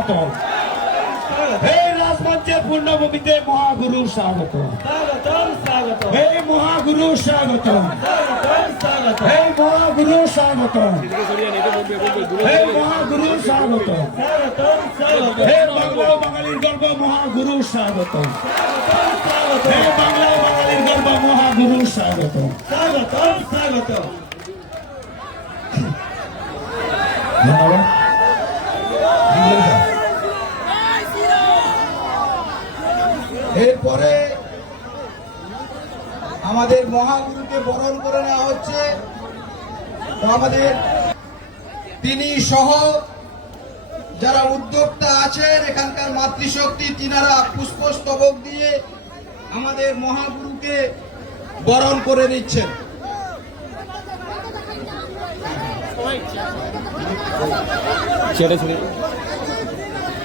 স্বাগত। এই রাজমঞ্চের পূর্ণভূমিতে মহাগুরু স্বাগত। এই মহাগুরু স্বাগত। এই মহাগুরু স্বাগত। এই মহাগুরু স্বাগত। এই বাংলা ও বাঙালির গর্ব মহাগুরু স্বাগত। এই বাংলা ও বাঙালির গর্ব মহাগুরু স্বাগত। ধন্যবাদ। এরপরে আমাদের মহাগুরুকে বরণ করে নেওয়া হচ্ছে। তো আমাদের তিনি সহ যারা উদ্যোক্তা আছেন এখানকার মাতৃশক্তি, তিনারা পুষ্পস্তবক দিয়ে আমাদের মহাগুরুকে বরণ করে নিচ্ছেন।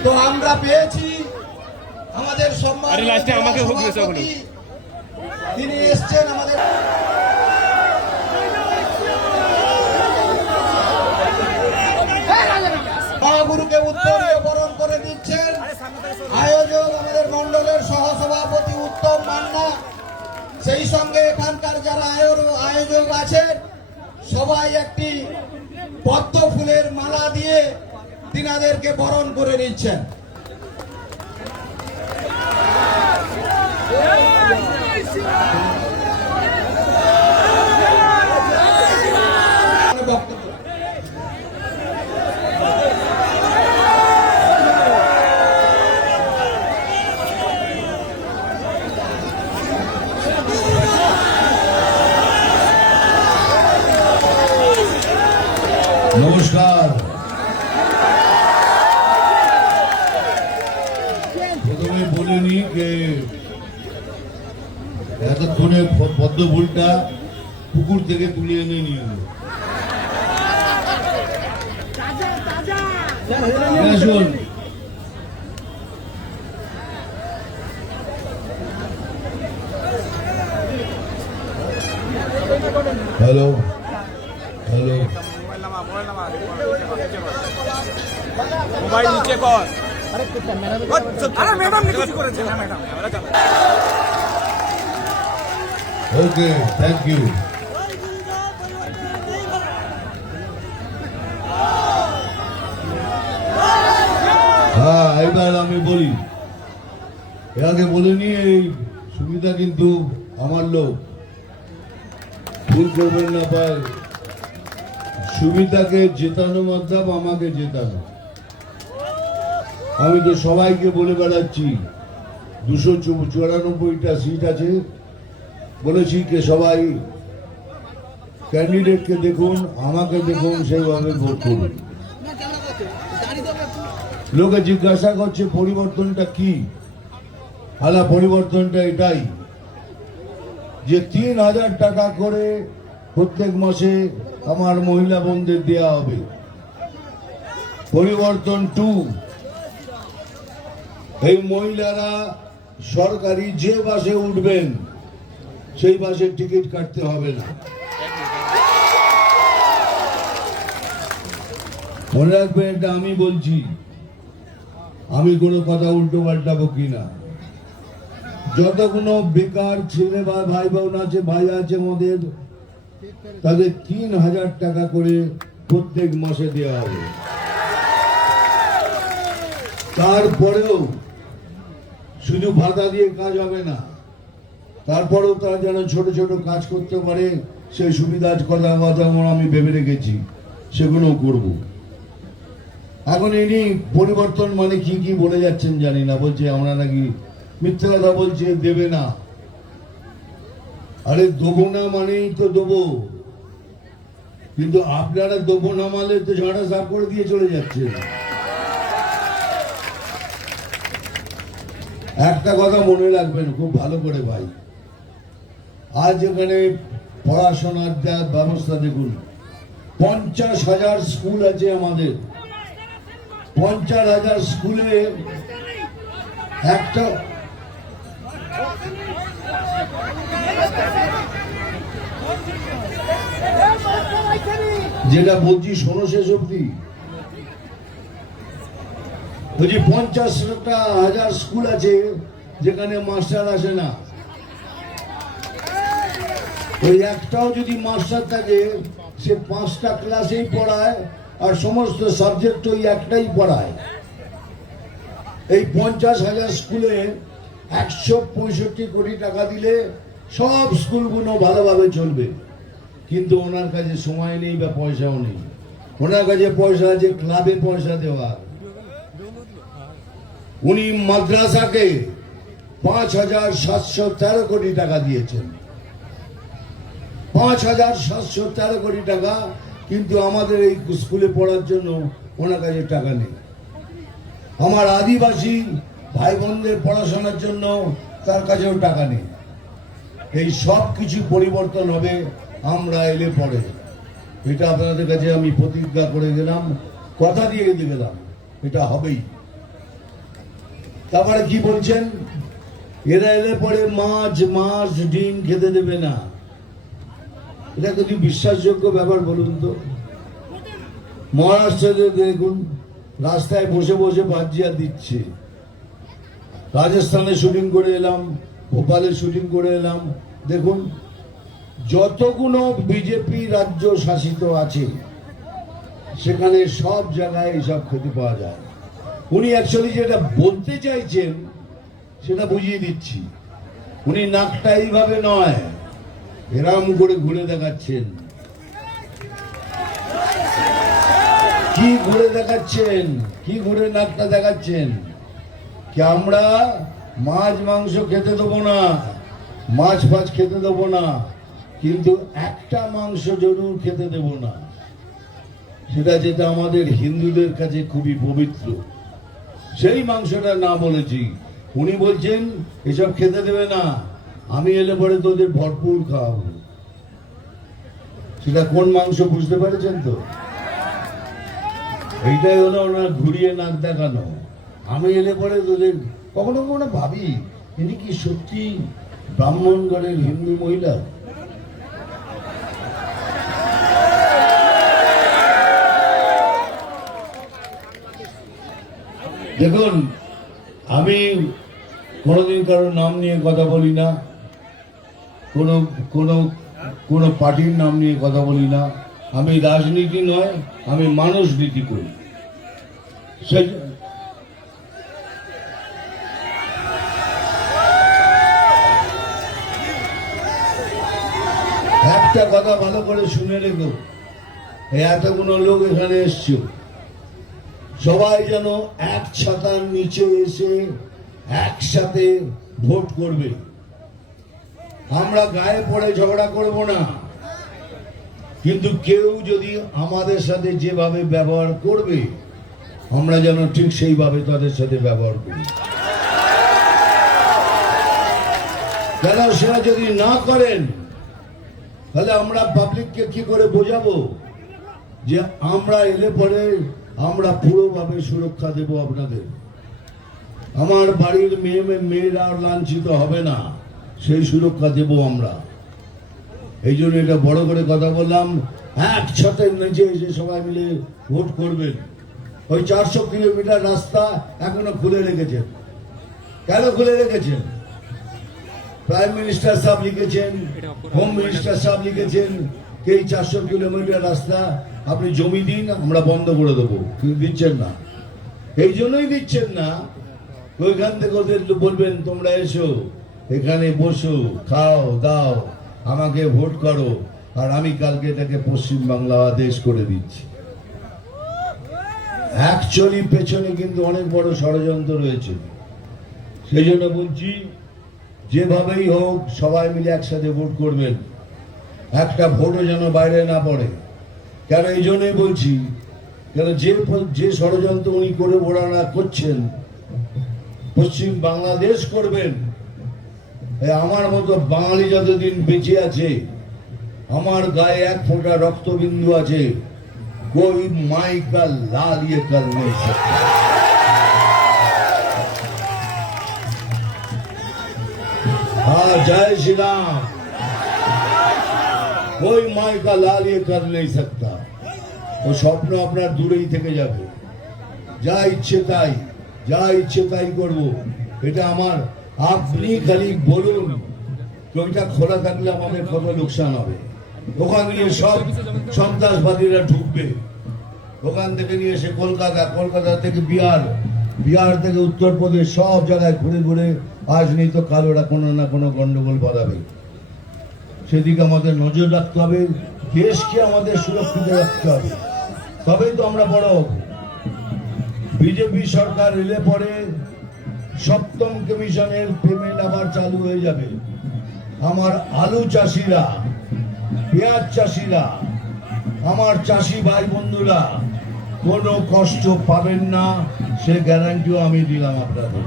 তো আমরা পেয়েছি আমাদের সভাপতি, তিনি এসছেন আমাদের মহাগুরুকে উত্তরীয় বরণ করে দিচ্ছেন আয়োজক আমাদের মন্ডলের সহসভাপতি উত্তম মান্না, সেই সঙ্গে এখানকার যারা আয়োজক আছেন সবাই একটি পদ্ম ফুলের মালা দিয়ে তিনাদেরকে বরণ করে নিচ্ছেন। নমস্কার। প্রথমে বলে নি যে এতক্ষণে পদ্ম ফুলটা পুকুর থেকে তুলে এনে নিয়ে এলো। শুন, হ্যালো হ্যালো, মোবাইল নিচে কর। আরে ম্যাডাম কিছু করেছেন না ম্যাডাম। Okay, thank you. হ্যাঁ, এবার আমি বলি, এর আগে বলিনি, এই সুবিধা কিন্তু আমার লোক, ভুল করবেন না পায়। সুবিধাকে জেতানো মতলব আমাকে জেতানো। আমি তো সবাইকে বলে বেড়াচ্ছি 294টা সিট আছে, বলেছি কে সবাই ক্যান্ডিডেটকে দেখুন, আমাকে দেখুন, সেইভাবে ভোট করুন। লোকে জিজ্ঞাসা করছে পরিবর্তনটা কি? আলা পরিবর্তনটা এটাই যে 3000 টাকা করে প্রত্যেক মাসে আমার মহিলা বোনদের দেয়া হবে। পরিবর্তন 2, এই মহিলারা সরকারি যে বাসে উঠবেন সেই বাসের টিকিট কাটতে হবে না। মনে রাখবেন, এটা আমি বলছি, আমি কোনো কথা উল্টো পাল্টাবো কিনা। যতগুলো বেকার ছেলে বা ভাই বোন আছে, ভাই আছে আমাদের, তাদের 3000 টাকা করে প্রত্যেক মাসে দেওয়া হবে। তারপরেও শুধু ভাতা দিয়ে কাজ হবে না, তারপরেও তারা যেন ছোট ছোট কাজ করতে পারে, সেই সুবিধার কথা আমি ভেবে রেখেছি, সেগুলো করব। এখন ইনি পরিবর্তন মানে কি কি বলে যাচ্ছেন জানি না, বলছে আমরা নাকি মিথ্যা কথা বলছে, দেবে না। আরে দেবো না মানেই তো দেবো, কিন্তু আপনারা দেবো না মানলে তো ঝাড়া সাফ করে দিয়ে চলে যাচ্ছেন। একটা কথা মনে রাখবেন খুব ভালো করে ভাই, আজ এখানে পড়াশোনার যা ব্যবস্থা দেখুন, 50,000 স্কুল আছে আমাদের। 50,000 স্কুলে একটা যেটা বলছি শোনো শেষ অব্দি। বলছি 50,000 স্কুল আছে যেখানে মাস্টার আসে না। ওই একটাও যদি মাস্টার থাকে সে 5টা ক্লাসেই পড়ায় আর সমস্ত সাবজেক্ট ওই একটাই পড়ায়। এই 50,000 স্কুলে 165 কোটি টাকা দিলে সব স্কুলগুলো ভালোভাবে চলবে, কিন্তু ওনার কাছে সময় নেই বা পয়সাও নেই। ওনার কাছে পয়সা আছে ক্লাবে পয়সা দেওয়া। উনি মাদ্রাসাকে 5,713 কোটি টাকা দিয়েছেন, 5,713 কোটি টাকা, কিন্তু আমাদের এই স্কুলে পড়ার জন্য ওনার কাছে টাকা নেই। আমার আদিবাসী ভাই বোনদের পড়াশোনার জন্য তার কাছেও টাকা নেই। এই সব কিছু পরিবর্তন হবে আমরা এলে পরে। এটা আপনাদের কাছে আমি প্রতিজ্ঞা করে গেলাম, কথা দিয়ে গেলাম, এটা হবেই। তারপরে কি বলছেন, এরা এলে পরে মাছ ডিম খেতে দেবে না। এটা যদি বিশ্বাসযোগ্য ব্যাপার বলুন তো? মহারাষ্ট্রে দেখুন রাস্তায় বসে বসে ভাজিয়া দিচ্ছে। রাজস্থানে শুটিং করে এলাম, ভোপালে শুটিং করে এলাম, দেখুন যতগুলো বিজেপি রাজ্য শাসিত আছে সেখানে সব জায়গায় এসব খেতে পাওয়া যায়। উনি অ্যাকচুয়ালি যেটা বলতে চাইছেন সেটা বুঝিয়ে দিচ্ছি। উনি নাকটা এইভাবে নয়, এরম করে ঘুরে দেখাচ্ছেন। কি ঘুরে দেখাচ্ছেন, কি ঘুরে নাকটা দেখাচ্ছেন? কি আমরা মাছ মাংস খেতে দেবো না, মাছ ফাছ খেতে দেবো না, কিন্তু একটা মাংস জরুর খেতে দেব না, সেটা যেটা আমাদের হিন্দুদের কাছে খুবই পবিত্র, সেই মাংসটা না বলেছি। উনি বলছেন এসব খেতে দেবে না, আমি এলে পরে তোদের ভরপুর খাওয়াবো। সেটা কোন মাংস বুঝতে পেরেছেন তো? এইটাই হলো ওনার ঘুরিয়ে নাক দেখানো। আমি এলে পরে তোদের, কখনো কখনো ভাবি ইনি কি সত্যি ব্রাহ্মণগড়ের হিন্দু মহিলা? দেখুন, আমি কোনোদিন কারোর নাম নিয়ে কথা বলি না, কোনো পার্টির নাম নিয়ে কথা বলি না। আমি রাজনীতি নয়, আমি মানুষ নীতি করি। একটা কথা ভালো করে শুনে রেখো, এতগুলো লোক এখানে এসছো, সবাই যেন এক ছাতার নিচে এসে একসাথে ভোট করবে। আমরা গায়ে পড়ে ঝগড়া করব না, কিন্তু কেউ যদি আমাদের সাথে যেভাবে ব্যবহার করবে আমরা যেন ঠিক সেইভাবে তাদের সাথে ব্যবহার করি। কেন সেটা যদি না করেন তাহলে আমরা পাবলিককে কি করে বোঝাবো যে আমরা এলে পরে আমরা পুরোভাবে সুরক্ষা দেব আপনাদের? আমার বাড়ির মেয়েরা লাঞ্ছিত হবে না, সেই সুরক্ষা দেব আমরা। এই জন্য এটা বড় করে কথা বললাম, এক ছাতের নিচে এসে সবাই মিলে ভোট করবেন। ওই 400 কিলোমিটার রাস্তা এখনো খুলে রেখেছেন। কেন খুলে রেখেছেন? প্রাইম মিনিস্টার সাহেব লিখেছেন, হোম মিনিস্টার সাহেব লিখেছেন এই 400 কিলোমিটার রাস্তা আপনি জমি দিন, আমরা বন্ধ করে দেবো, কিন্তু দিচ্ছেন না। এই জন্যই দিচ্ছেন না, ওইখান থেকে ওদের বলবেন তোমরা এসো, এখানে বসো, খাও দাও, আমাকে ভোট করো, আর আমি কালকে এটাকে পশ্চিম বাংলাদেশ করে দিচ্ছি। অ্যাকচুয়ালি পেছনে কিন্তু অনেক বড় ষড়যন্ত্র রয়েছে। সেই জন্য বলছি যেভাবেই হোক সবাই মিলে একসাথে ভোট করবেন, একটা ভোটও যেন বাইরে না পড়ে। কেন এই জন্যই বলছি, কেন যে ষড়যন্ত্র উনি করে ওনারা করছেন, পশ্চিম বাংলাদেশ করবেন, আমার মতো বাঙালি যতদিন বেঁচে আছে, আমার গায়ে এক ফোঁটা রক্তবিন্দু আছে, कोई माई का लाल ये कर नहीं सकता। हाँ, जय श्री राम। कोई माई का लाल ये कर नहीं सकता। ও স্বপ্ন আপনার দূরেই থেকে যাবে, যা ইচ্ছে তাই। যা ইচ্ছে তাই করব। এটা আমার, আপনি খালি বলুন ওইটা খোলা থাকলে আমাদের কত লোকসান হবে। ওখান দিয়ে সব সন্ত্রাসবাদীরা ঢুকবে, ওখান থেকে নিয়ে এসে কলকাতা, কলকাতা থেকে বিহার, বিহার থেকে উত্তরপ্রদেশ, সব জায়গায় ঘুরে ঘুরে আজ নেই তো কাল ওরা কোনো না কোনো গন্ডগোল বাড়াবে। সেদিকে আমাদের নজর রাখতে হবে, দেশকে আমাদের সুরক্ষিত রাখতে হবে, তবেই তো আমরা বড় হব। বিজেপি সরকার এলে পরে সপ্তম কমিশনের পেমেন্ট আবার চালু হয়ে যাবে। আমার আলু চাষিরা, পেঁয়াজ চাষিরা, আমার চাষি ভাই বন্ধুরা কোনো কষ্ট পাবেন না, সে গ্যারান্টিও আমি দিলাম আপনাদের।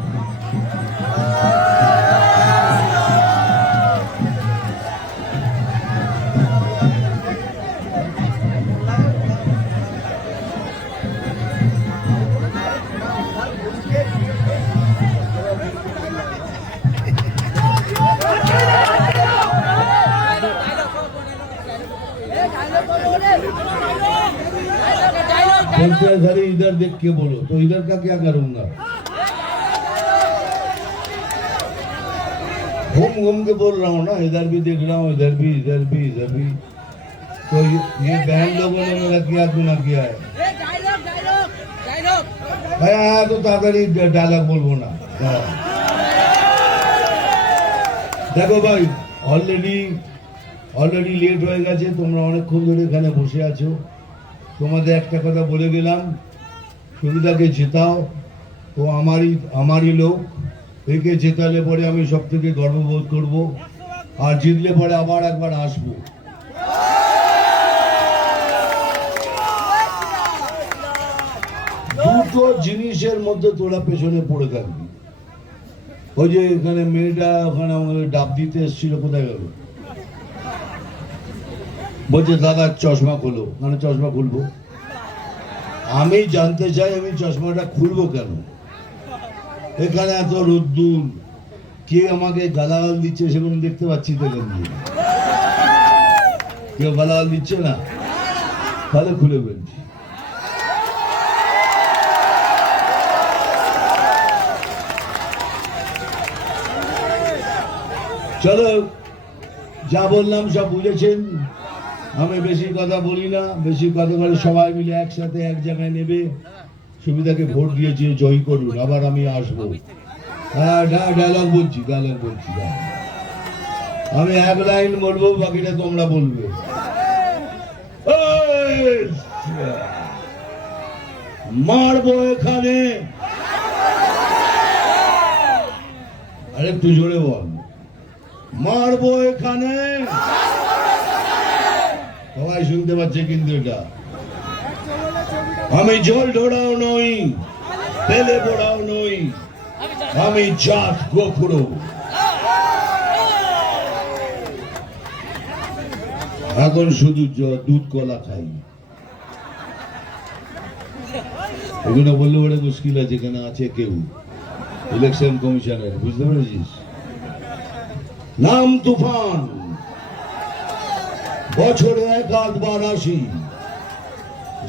बोलते हैं सर इधर देख के बोलो, तो इधर का क्या करूंगा? घूम घूम के बोल रहा हूँ ना, इधर भी देख रहा हूँ, इधर भी, इधर भी, इधर भी। तो ये बहन लोगों ने मेरा क्या गुनाह किया है? आया तो ताकड़ी डायलॉग बोलबो ना। देखो भाई, অলরেডি লেট হয়ে গেছে, তোমরা অনেকক্ষণ ধরে এখানে বসে আছো। তোমাদের একটা কথা বলে গেলাম, সুবিধাকে জেতাও, ও আমারই লোক। একে জেতালে পরে আমি সব থেকে গর্ববোধ করব, আর জিতলে পরে আবার একবার আসবো। দুটো জিনিসের মধ্যে তোরা পেছনে পড়ে থাকবি। ওই যে এখানে মেয়েটা ওখানে আমাদের ডাব দিতে এসেছিল, কোথায় গেল? বলছে দাদা চশমা খোলো, মানে চশমা খুলবো। আমি জানতে চাই আমি চশমাটা খুলবো কেন? এখানে এত রোদ্দুর, কে আমাকে গালাগাল দিচ্ছে সেগুলো দেখতে পাচ্ছি তো, কেউ গালাগাল দিচ্ছে না, তাহলে খুলে ফেলছি। চলো, যা বললাম সব বুঝেছেন। আমি বেশি কথা বলি না, বেশি কথা বলে সবাই মিলে একসাথে এক জায়গায় নেবে। সুবিধাকে ভোট দিয়েছি, জয় করুন, আবার আমি আসবো। হ্যাঁ, ডায়লগ বলছি। আমি এক লাইন বলবো, বাকিটা তোমরা বলবে। মারবো এখানে, আরেকটু জোরে বল। মারবো এখানে, সবাই শুনতে পাচ্ছে কিন্তু এটা। আমি জল ঢোড়াও নই, তেলে পোড়াও নই, আমি জাত গোখুরো। এখন শুধু দুধ কলা খাই। এগুলো বললে বড় মুশকিল আছে, এখানে আছে কেউ ইলেকশন কমিশনের, বুঝতে পেরেছিস? নাম তুফান, বছরে এক আধবার আসি,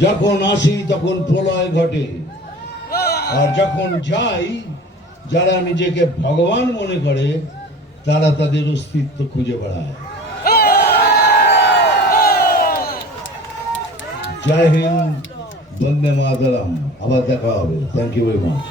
যখন আসি তখন প্রলয় ঘটে, আর যখন যাই যারা নিজেকে ভগবান মনে করে তারা তাদের অস্তিত্ব খুঁজে বেড়ায়। জয় হিন্দ, বন্দে মাতরম। আবার দেখা হবে। Thank you very much.